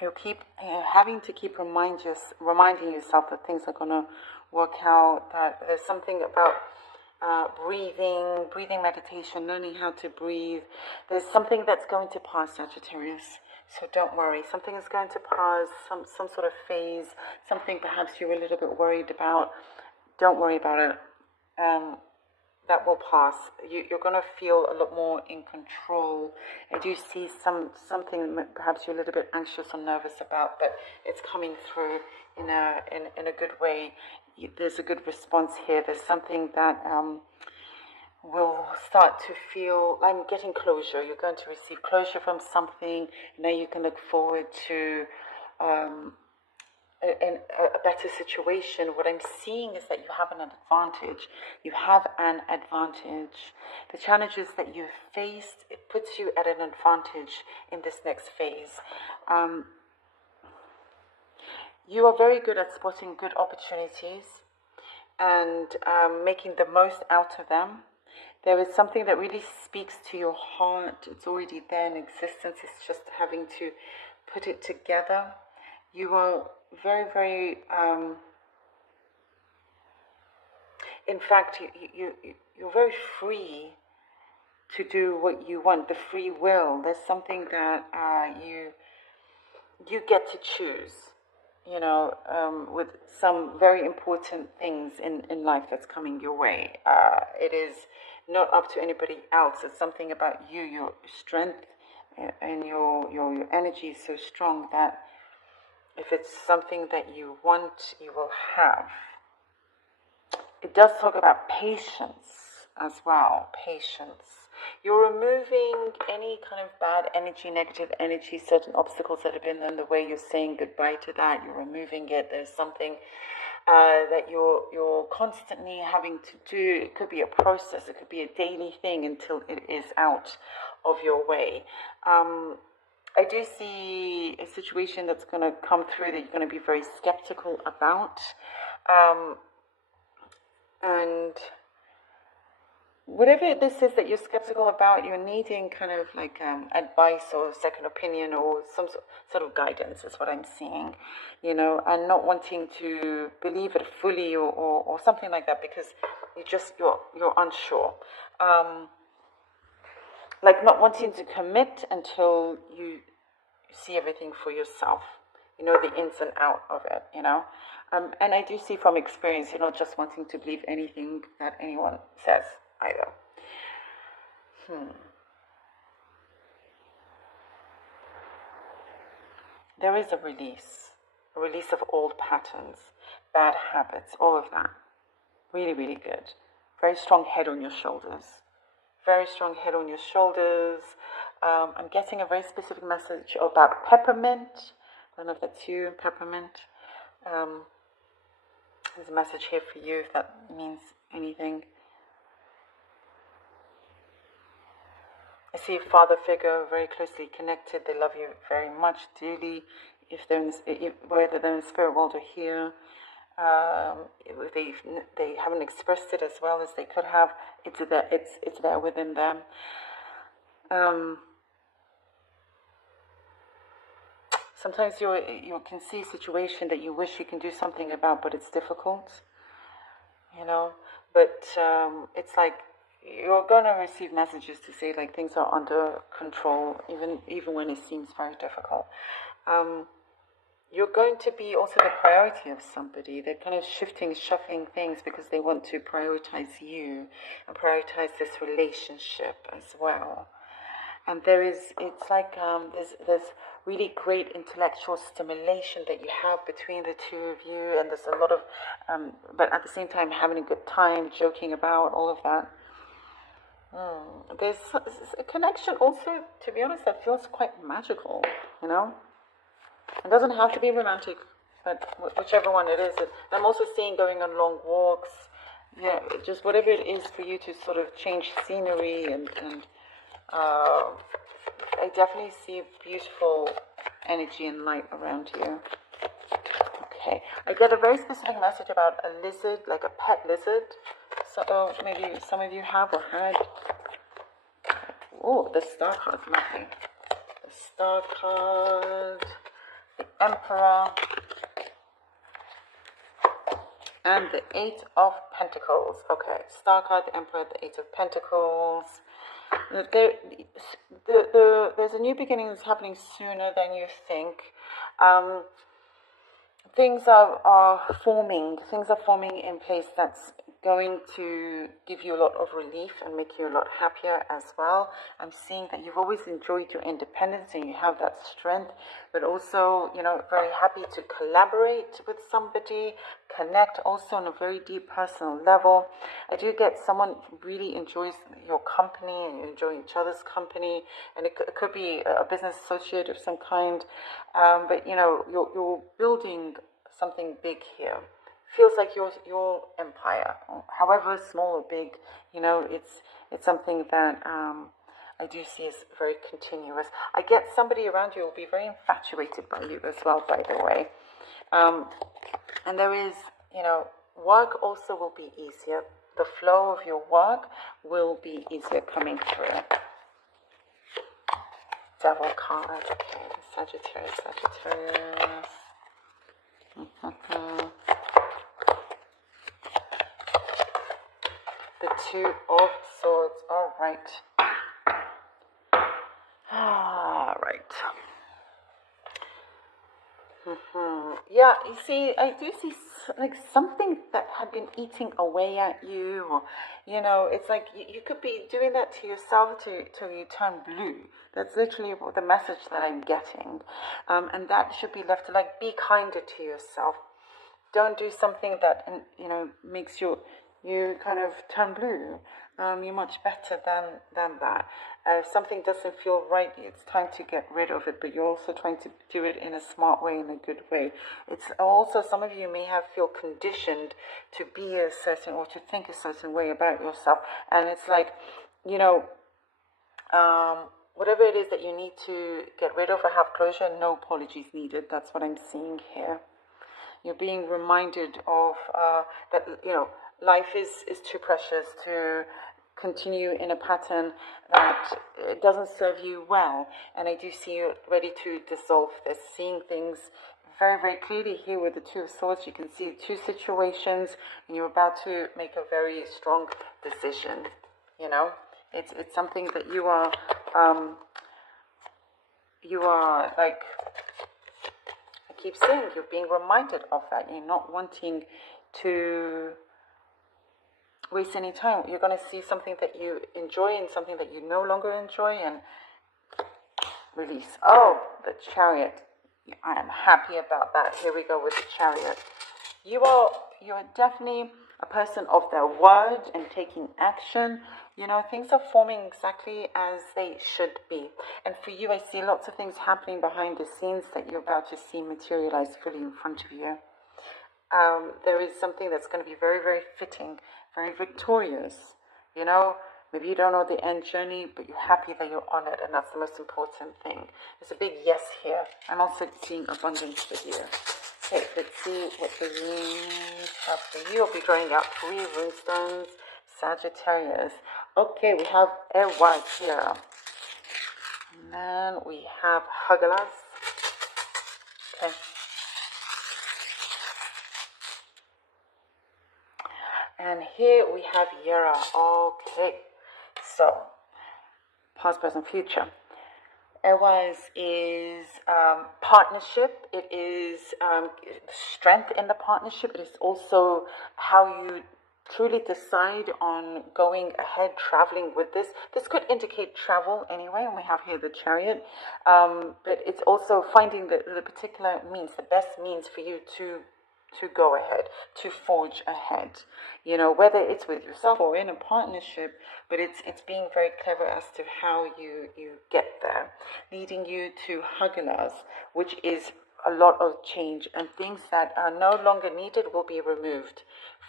You'll keep having to keep reminding yourself that things are going to work out, that there's something about breathing meditation, learning how to breathe. There's something that's going to pass, Sagittarius. So don't worry. Something is going to pass, some sort of phase, something perhaps you were a little bit worried about. Don't worry about it. That will pass. You're going to feel a lot more in control. I do see something perhaps you're a little bit anxious or nervous about, but it's coming through in a good way. There's a good response here. There's something that will start to feel, I'm getting closure. You're going to receive closure from something. Now you can look forward to a better situation. What I'm seeing is that you have an advantage. You have an advantage. The challenges that you've faced, it puts you at an advantage in this next phase. You are very good at spotting good opportunities and making the most out of them. There is something that really speaks to your heart. It's already there in existence. It's just having to put it together. You are very, very, in fact, you're very free to do what you want, the free will. There's something that you get to choose, with some very important things in life that's coming your way. It is not up to anybody else. It's something about you, your strength and your energy is so strong that if it's something that you want, you will have. It does talk about patience as well. Patience. You're removing any kind of bad energy, negative energy, certain obstacles that have been in the way. You're saying goodbye to that. You're removing it. There's something that you're constantly having to do. It could be a process. It could be a daily thing until it is out of your way. I do see a situation that's going to come through that you're going to be very skeptical about. And whatever this is that you're skeptical about, you're needing kind of like advice or second opinion or some sort of guidance is what I'm seeing, and not wanting to believe it fully or something like that because you're unsure. Like not wanting to commit until you see everything for yourself, the ins and out of it, and I do see from experience, you're not just wanting to believe anything that anyone says either. There is a release of old patterns, bad habits, all of that. Really, really good. Very strong head on your shoulders. Very strong head on your shoulders. I'm getting a very specific message about peppermint. I don't know if that's you, peppermint. There's a message here for you if that means anything. I see a father figure, very closely connected. They love you very much, dearly. Whether they're in the spirit world or here. If they haven't expressed it as well as they could have, it's there within them. Sometimes you can see a situation that you wish you can do something about, but it's difficult, but it's like you're going to receive messages to say like things are under control, even when it seems very difficult. You're going to be also the priority of somebody. They're kind of shuffling things because they want to prioritize you and prioritize this relationship as well. And it's like there's really great intellectual stimulation that you have between the two of you, and there's a lot of, but at the same time having a good time, joking about all of that. There's a connection also, to be honest, that feels quite magical, It doesn't have to be romantic, but whichever one it is. I'm also seeing going on long walks, just whatever it is for you to sort of change scenery and I definitely see beautiful energy and light around you. Okay, I get a very specific message about a lizard, like a pet lizard. So maybe some of you have or had. Oh, the star card's lovely. The star card. the Emperor, and the Eight of Pentacles. Okay, Star card, the Emperor, the Eight of Pentacles. There's a new beginning that's happening sooner than you think. Things are forming. Things are forming in place that's going to give you a lot of relief and make you a lot happier as well. I'm seeing that you've always enjoyed your independence and you have that strength, but also, you know, very happy to collaborate with somebody, connect also on a very deep personal level. I do get someone who really enjoys your company and you enjoy each other's company, and it could be a business associate of some kind, but you know, you're building something big here. Feels like your empire, however small or big, you know, it's something that I do see as very continuous. I get somebody around you will be very infatuated by you as well, by the way. And there is, you know, work also will be easier. The flow of your work will be easier coming through. Devil card, okay, Sagittarius. The Two of Swords. All right. All right. Yeah, you see, I do see like something that had been eating away at you, or, you know, it's like you could be doing that to yourself till you turn blue. That's literally the message that I'm getting. And that should be left to, like, be kinder to yourself. Don't do something that, you know, makes you kind of turn blue. You're much better than that. If something doesn't feel right, it's time to get rid of it, but you're also trying to do it in a smart way, in a good way. It's also, some of you may have feel conditioned to be a certain, or to think a certain way about yourself, and it's like, you know, whatever it is that you need to get rid of or have closure, no apologies needed. That's what I'm seeing here. You're being reminded of that, you know, life is too precious to continue in a pattern that doesn't serve you well. And I do see you ready to dissolve this, seeing things very, very clearly here with the Two of Swords. You can see two situations and you're about to make a very strong decision. You know, it's something that you are like, I keep saying, you're being reminded of that. You're not wanting to waste any time. You're going to see something that you enjoy and something that you no longer enjoy, and release. Oh, the Chariot. I am happy about that. Here we go with the Chariot. You're definitely a person of their word and taking action. You know, things are forming exactly as they should be. And for you, I see lots of things happening behind the scenes that you're about to see materialize fully in front of you. There is something that's going to be very, very fitting, very victorious. You know, maybe you don't know the end journey, but you're happy that you're on it, and that's the most important thing. There's a big yes here. I'm also seeing abundance for you. Okay, let's see what the runes have for you. I'll be drawing out 3 runestones, Sagittarius. Okay, we have a white here. And then we have Hagalas. Okay. And here we have Yara. Okay, so past, present, future. Otherwise is partnership. It is strength in the partnership. It is also how you truly decide on going ahead, traveling with this. This could indicate travel anyway, and we have here the Chariot. But it's also finding the particular means, the best means for you to go ahead, to forge ahead, you know, whether it's with yourself or in a partnership, but it's being very clever as to how you get there, leading you to Hagalas, which is a lot of change, and things that are no longer needed will be removed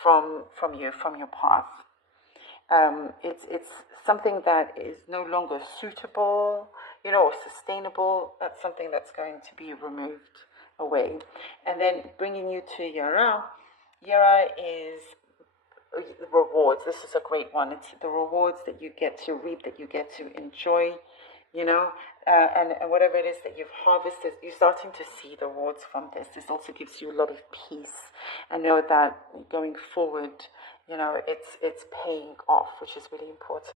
from you, from your path. It's something that is no longer suitable, you know, or sustainable. That's something that's going to be removed away. And then bringing you to Yara. Yara is rewards. This is a great one. It's the rewards that you get to reap, that you get to enjoy. you know, and whatever it is that you've harvested, you're starting to see the rewards from this. This also gives you a lot of peace, and know that going forward, you know, it's paying off, which is really important.